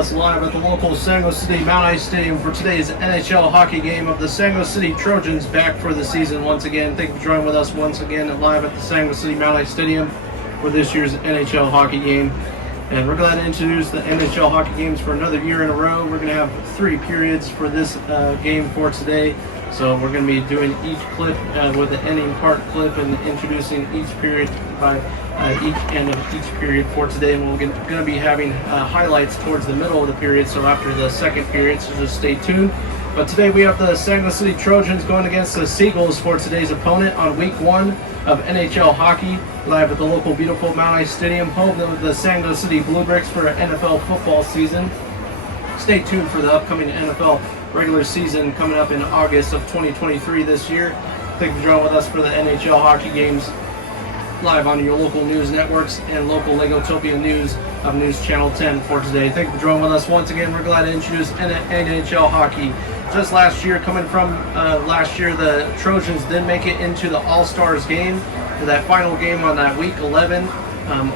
us live at the local San Jose City Mount Ice Stadium for today's NHL hockey game of the San Jose City Trojans back for the season once again. Thank you for joining with us once again live at the San Jose City Mount Ice Stadium for this year's NHL hockey game. And we're glad to introduce the NHL hockey games for another year in a row. We're going to have 3 periods for this game for today. So we're going to be doing each clip with the ending part clip and introducing each period by each end of each period for today. And we're going to be having highlights towards the middle of the period, so after the second period, so just stay tuned. But today we have the San Jose City Trojans going against the Seagulls for today's opponent on week 1 of NHL hockey, live at the local beautiful Mount Ice Stadium, home of the San Jose City Blue Bricks for NFL football season. Stay tuned for the upcoming NFL regular season coming up in August of 2023 this year. Thank you for joining with us for the NHL hockey games live on your local news networks and local Legotopia News of News Channel 10 for today. Thank you for joining with us once again. We're glad to introduce NHL hockey. Just last year, coming from last year, the Trojans did make it into the All-Stars game, for that final game on that week 11.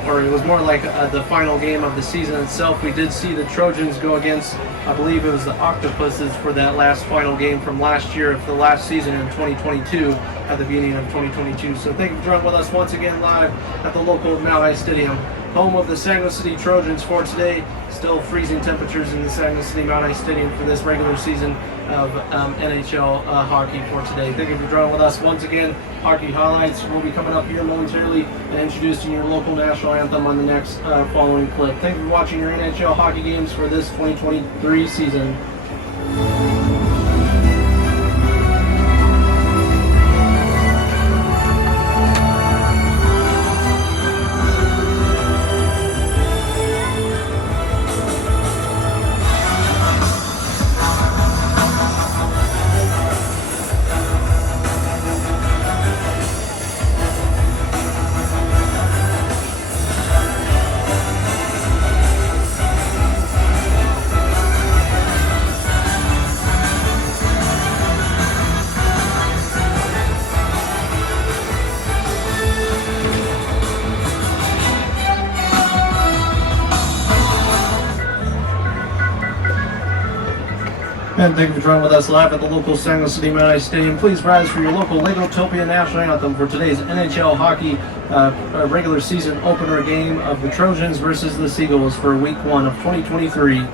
Or it was more like the final game of the season itself. We did see the Trojans go against, I believe it was the Octopuses for that last final game from last year, of the last season in 2022, at the beginning of 2022. So thank you for joining with us once again live at the local Mount Ice Stadium, home of the San Jose City Trojans for today. Still freezing temperatures in the San Jose City Mount Ice Stadium for this regular season of NHL hockey for today. Thank you for joining with us once again. Hockey highlights will be coming up here momentarily and introducing your local national anthem on the next following clip. Thank you for watching your NHL hockey games for this 2023 season. And thank you for joining with us live at the local San Jose City Mount Ice Stadium. Please rise for your local Legotopia national anthem for today's NHL hockey regular season opener game of the Trojans versus the Seagulls for week 1 of 2023.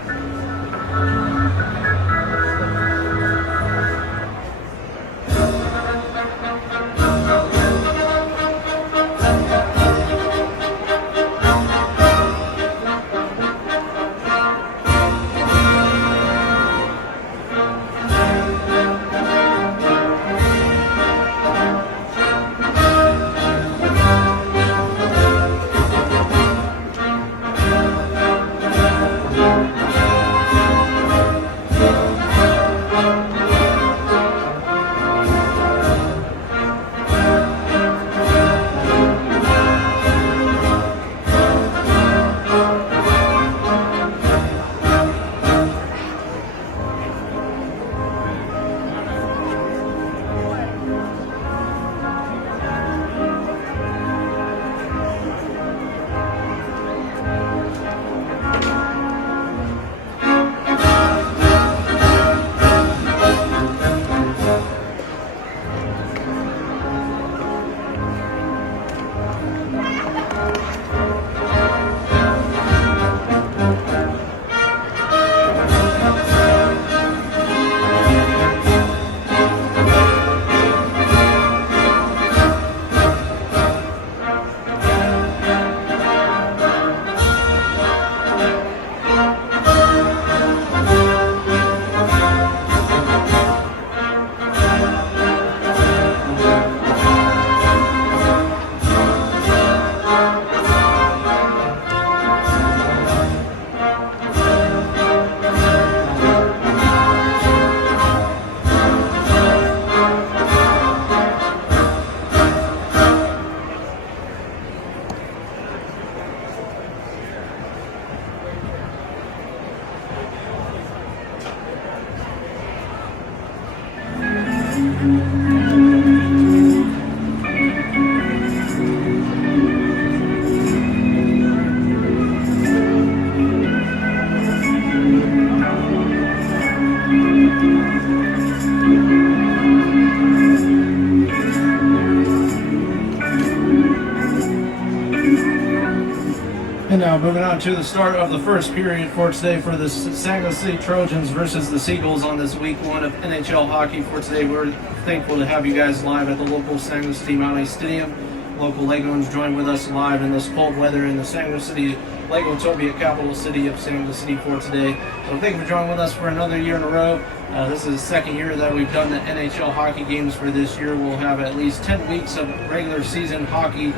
Now moving on to the start of the first period for today for the Seagulls City Trojans versus the Seagulls on this week 1 of NHL hockey. For today, we're thankful to have you guys live at the local Seagulls City Mount Ice Stadium. Local Legos join with us live in this cold weather in the Seagulls City Legotopia, capital city of Seagulls City for today. So thank you for joining with us for another year in a row. This is the second year that we've done the NHL hockey games for this year. We'll have at least 10 weeks of regular season hockey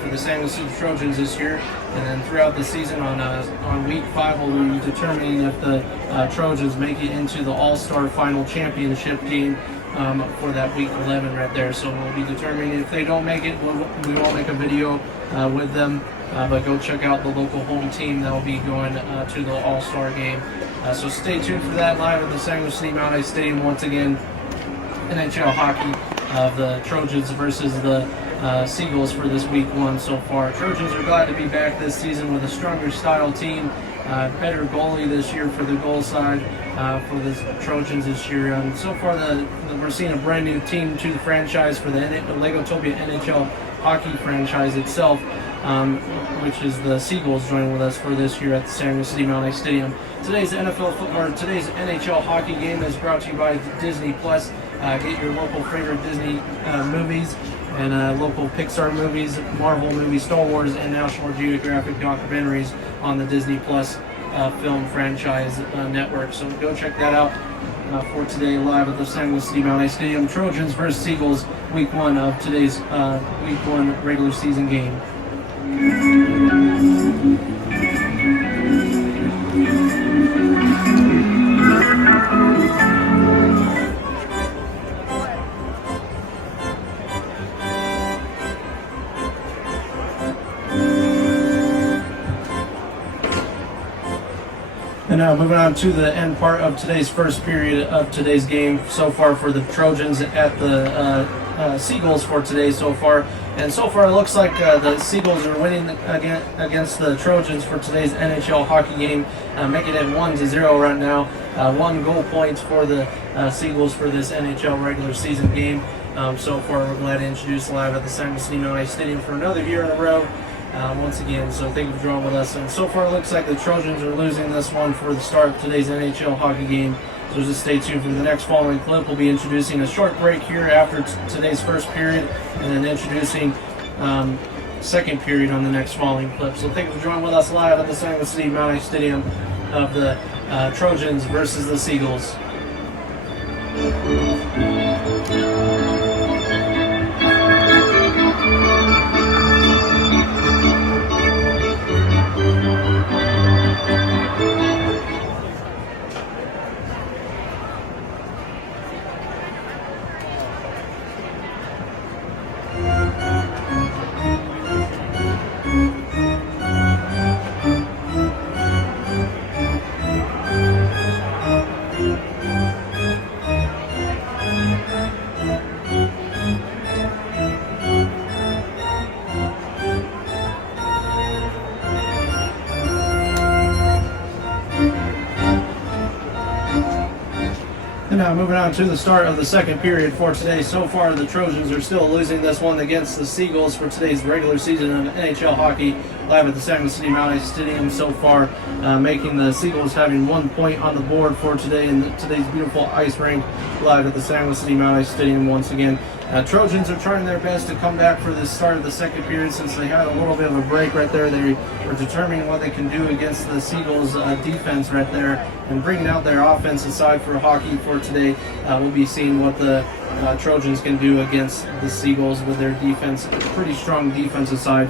for the Seagulls City Trojans this year. And then throughout the season on week 5, we'll be determining if the Trojans make it into the All-Star Final Championship game for that week 11 right there. So we'll be determining if they don't make it, we won't make a video with them. But go check out the local home team that will be going to the All-Star game. So stay tuned for that live at the Seagulls City Mount Ice Stadium. Once again, NHL hockey of the Trojans versus the Seagulls for this week 1 so far. Trojans are glad to be back this season with a stronger style team, better goalie this year for the goal side for the Trojans this year. So far, we're seeing a brand new team to the franchise for the Legotopia NHL hockey franchise itself, which is the Seagulls joining with us for this year at the Seagulls City Mount Ice Stadium. Today's today's NHL hockey game is brought to you by Disney Plus. Get your local favorite Disney movies and local Pixar movies, Marvel movies, Star Wars, and National Geographic documentaries on the Disney Plus film franchise network. So go check that out for today live at the Seagulls City Mount Ice Stadium. Trojans versus Seagulls, week 1 of today's week 1 regular season game. And now moving on to the end part of today's first period of today's game so far for the Trojans at the Seagulls for today so far. And so far it looks like the Seagulls are winning against the Trojans for today's NHL hockey game, making it 1-0 right now. 1 goal point for the Seagulls for this NHL regular season game. So far we're glad to introduce live at the Seagulls City Mount Ice Stadium for another year in a row. Once again, so thank you for joining with us. And so far, it looks like the Trojans are losing this one for the start of today's NHL hockey game. So just stay tuned for the next following clip. We'll be introducing a short break here after today's first period, and then introducing second period on the next following clip. So thank you for joining with us live at the Seagulls City Mount Ice Stadium of the Trojans versus the Seagulls. And now moving on to the start of the second period for today. So far, the Trojans are still losing this one against the Seagulls for today's regular season of NHL hockey live at the Seagulls City Mount Ice Stadium. So far, making the Seagulls having 1 point on the board for today in today's beautiful ice rink live at the Seagulls City Mount Ice Stadium once again. Trojans are trying their best to come back for the start of the second period since they had a little bit of a break right there. They were determining what they can do against the Seagulls defense right there and bringing out their offensive side for hockey for today. We'll be seeing what the Trojans can do against the Seagulls with their defense, pretty strong defensive side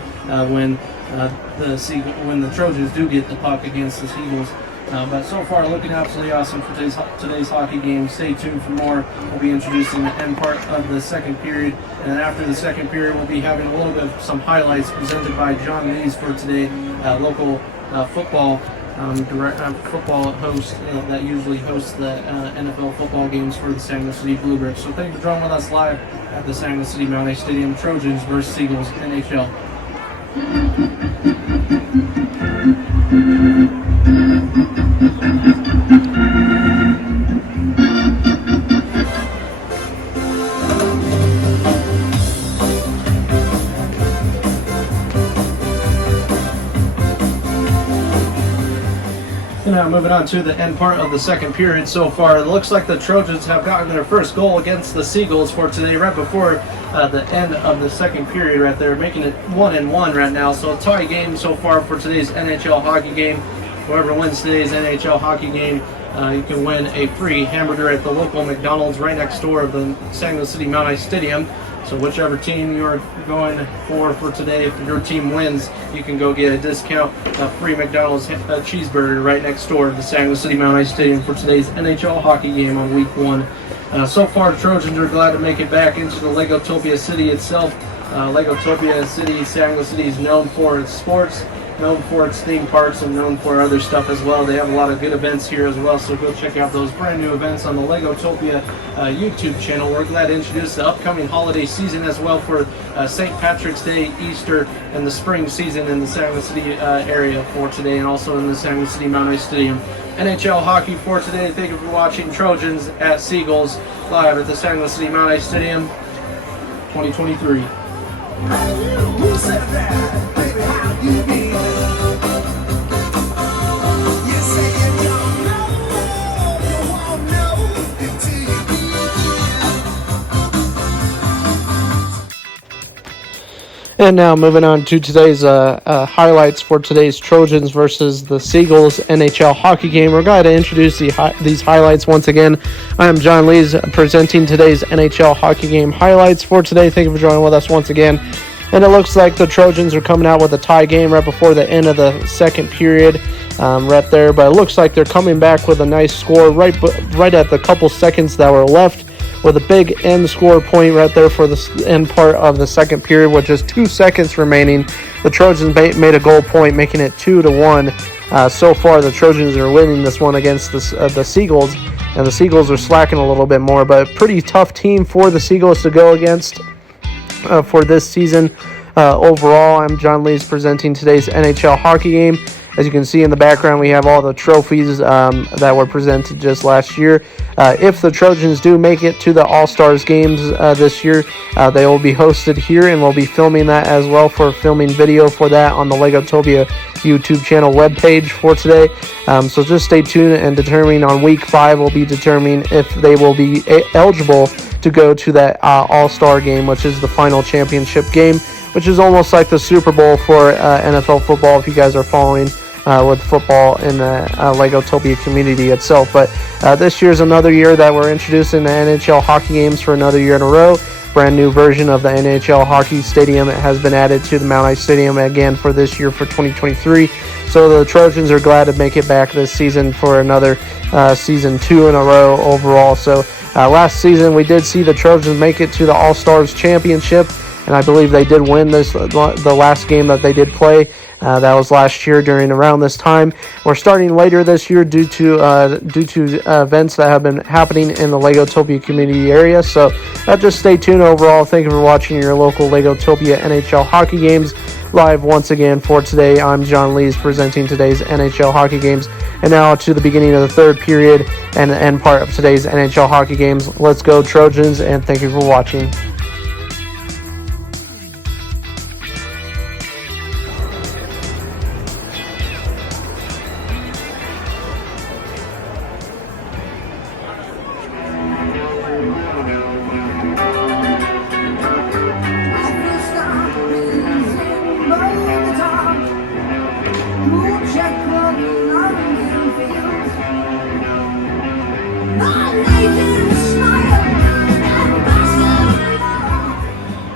when the Trojans do get the puck against the Seagulls. But so far, looking absolutely awesome for today's hockey game. Stay tuned for more. We'll be introducing the end part of the second period. And then after the second period, we'll be having a little bit of some highlights presented by John Lees for today, local football football host that usually hosts the NFL football games for the Seagulls City Bluebirds. So thank you for joining with us live at the Seagulls City Mount Ice Stadium. Trojans versus Seagulls, NHL. Now moving on to the end part of the second period so far. It looks like the Trojans have gotten their first goal against the Seagulls for today right before the end of the second period right there, making it 1-1 right now. So a tie game so far for today's NHL hockey game. Whoever wins today's NHL hockey game, you can win a free hamburger at the local McDonald's right next door of the Seagulls City Mount Ice Stadium. So whichever team you're going for today, if your team wins, you can go get a discount, a free McDonald's cheeseburger right next door to the Seagulls City Mount Ice Stadium for today's NHL hockey game on week 1. So far, the Trojans are glad to make it back into the Legotopia City itself. Legotopia City, Seagulls City is known for its sports, known for its theme parks, and known for other stuff as well. They have a lot of good events here as well, so go check out those brand new events on the Legotopia YouTube channel. We're glad to introduce the upcoming holiday season as well for St. Patrick's Day, Easter, and the spring season in the Seagulls City area for today, and also in the Seagulls City Mount Ice Stadium. NHL hockey for today. Thank you for watching Trojans at Seagulls live at the Seagulls City Mount Ice Stadium 2023. Who said that? Baby, how you mean? You say you don't know, you won't know until you And now moving on to today's highlights for today's Trojans versus the Seagulls NHL hockey game. We're glad to introduce these highlights once again. I am John Lees presenting today's NHL hockey game highlights for today. Thank you for joining with us once again. And it looks like the Trojans are coming out with a tie game right before the end of the second period right there. But it looks like they're coming back with a nice score right at the couple seconds that were left, with a big end score point right there for the end part of the second period with just 2 seconds remaining. The Trojans made a goal point, making it 2-1. So far, the Trojans are winning this one against the Seagulls, and the Seagulls are slacking a little bit more, but a pretty tough team for the Seagulls to go against for this season. Overall, I'm John Lees presenting today's NHL hockey game. As you can see in the background, we have all the trophies that were presented just last year. If the Trojans do make it to the All-Stars games this year, they will be hosted here, and we'll be filming that as well, for filming video for that on the Legotopia YouTube channel webpage for today. So just stay tuned, and determining on week 5, we'll be determining if they will be eligible to go to that All-Star game, which is the final championship game, which is almost like the Super Bowl for NFL football, if you guys are following with football in the Legotopia community itself. But this year's another year that we're introducing the NHL hockey games for another year in a row. Brand new version of the NHL hockey stadium. It has been added to the Mount Ice Stadium again for this year, for 2023. So the Trojans are glad to make it back this season for another season 2 in a row overall. So last season we did see the Trojans make it to the All-Stars Championship, and I believe they did win the last game that they did play. That was last year during around this time. We're starting later this year due to events that have been happening in the Legotopia community area. So just stay tuned overall. Thank you for watching your local Legotopia NHL hockey games live once again for today. I'm John Lees presenting today's NHL hockey games. And now to the beginning of the third period and the end part of today's NHL hockey games. Let's go Trojans, and thank you for watching.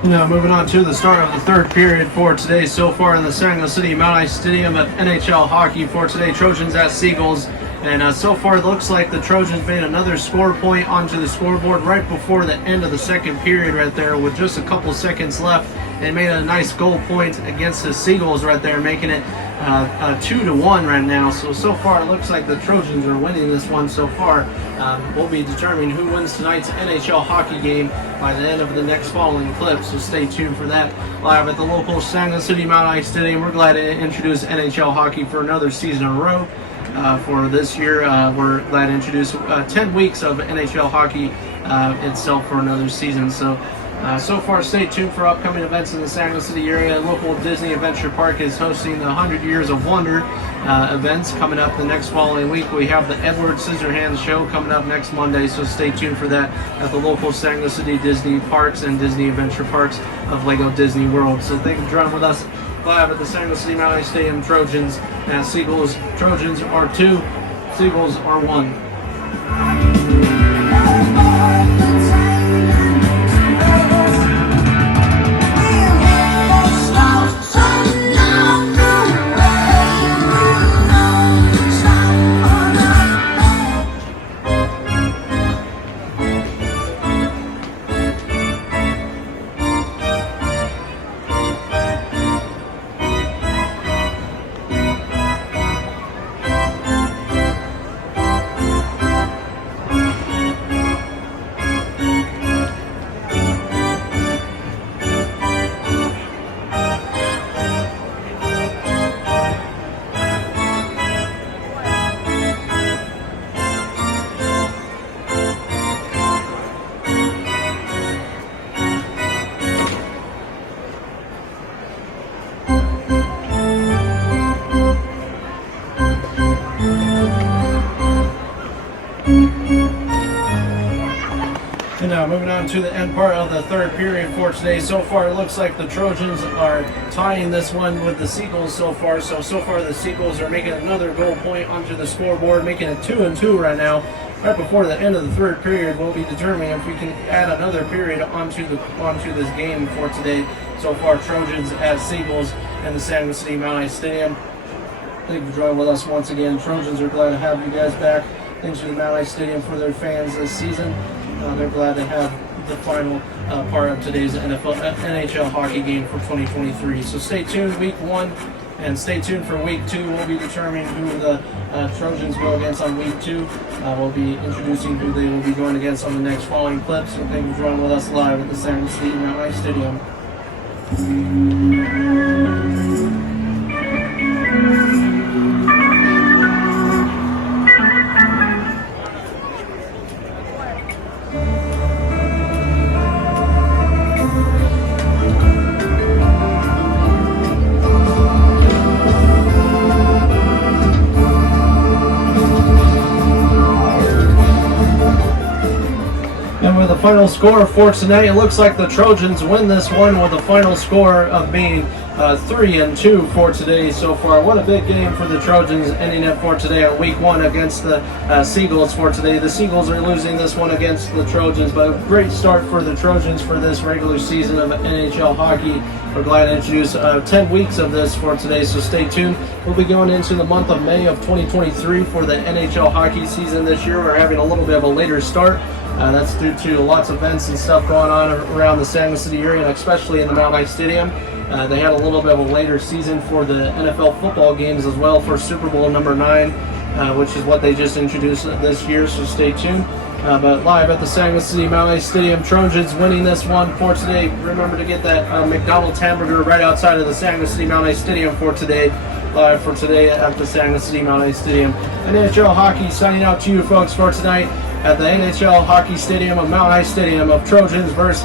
Now moving on to the start of the third period for today so far in the Seagulls City Mount Ice Stadium at NHL hockey for today. Trojans at Seagulls, and so far it looks like the Trojans made another score point onto the scoreboard right before the end of the second period right there, with just a couple seconds left. They made a nice goal point against the Seagulls right there, making it 2-1 right now. So far it looks like the Trojans are winning this one so far. We'll be determining who wins tonight's NHL hockey game by the end of the next following clip, so stay tuned for that live at the local Seagulls City Mount Ice Stadium. We're glad to introduce NHL hockey for another season in a row. For this year, we're glad to introduce 10 weeks of NHL hockey itself for another season. So So far, stay tuned for upcoming events in the Seagulls City area. Local Disney Adventure Park is hosting the 100 Years of Wonder events coming up the next following week. We have the Edward Scissorhands show coming up next Monday, so stay tuned for that at the local Seagulls City Disney Parks and Disney Adventure Parks of Lego Disney World. So thank you for joining with us live at the Seagulls City Mountain Stadium. Trojans and Seagulls. Trojans are 2, Seagulls are 1. And now moving on to the end part of the third period for today. So far, it looks like the Trojans are tying this one with the Seagulls so far. So far, the Seagulls are making another goal point onto the scoreboard, making it 2-2 right now. Right before the end of the third period, we'll be determining if we can add another period onto this game for today. So far, Trojans at Seagulls in the Seagulls City Mountain Stadium. Thank you for joining with us once again. Trojans are glad to have you guys back. Thanks to the Mountain Stadium for their fans this season. They're glad to have the final part of today's NHL hockey game for 2023. So stay tuned, week 1, and stay tuned for week 2. We'll be determining who the Trojans go against on week 2. We'll be introducing who they will be going against on the next following clips. So thank you for joining with us live at the Seagulls City Mountain Stadium. The final score for tonight, it looks like the Trojans win this one with a final score of being 3-2 for today so far. What a big game for the Trojans ending it for today on week 1 against the Seagulls for today. The Seagulls are losing this one against the Trojans, but a great start for the Trojans for this regular season of NHL hockey. We're glad to introduce 10 weeks of this for today, so stay tuned. We'll be going into the month of May of 2023 for the NHL hockey season this year. We're having a little bit of a later start. That's due to lots of events and stuff going on around the Seagulls City area, and especially in the Mount Stadium. They had a little bit of a later season for the NFL football games as well for Super Bowl number 9, which is what they just introduced this year, so stay tuned. But live at the Seagulls City Mountain Stadium, Trojans winning this one for today. Remember to get that McDonald's hamburger right outside of the Seagulls City Mountain Stadium for today. Live for today at the Seagulls City Mountain Stadium. NHL hockey signing out to you folks for tonight at the NHL hockey stadium of Mount Stadium of Trojans versus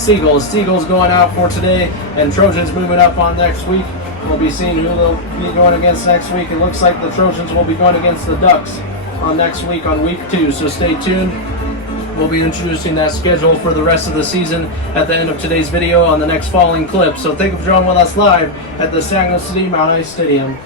Seagulls. Seagulls going out for today, and Trojans moving up on next week. We'll be seeing who they'll be going against next week. It looks like the Trojans will be going against the Ducks on next week on week 2, so stay tuned. We'll be introducing that schedule for the rest of the season at the end of today's video on the next following clip. So thank you for joining with us live at the Seagulls City Mountain Stadium.